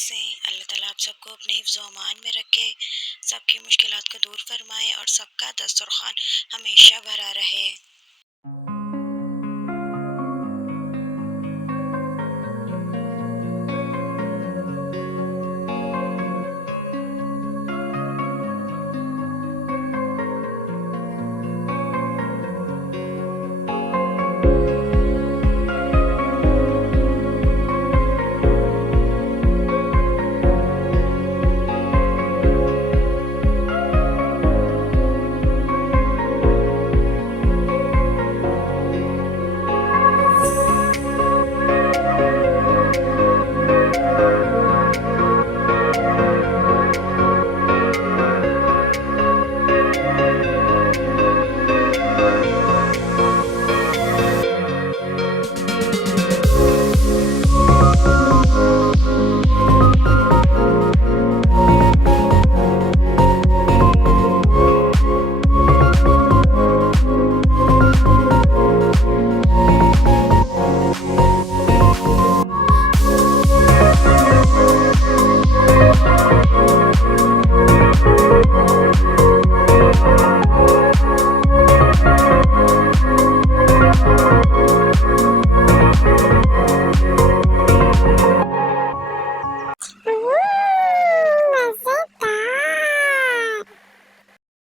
से। अल्लाह ताला आप सबको अपने हिफ्ज़ व अमान में रखे, सबकी मुश्किलात को दूर फरमाए और सबका दस्तरख़्वान हमेशा भरा रहे।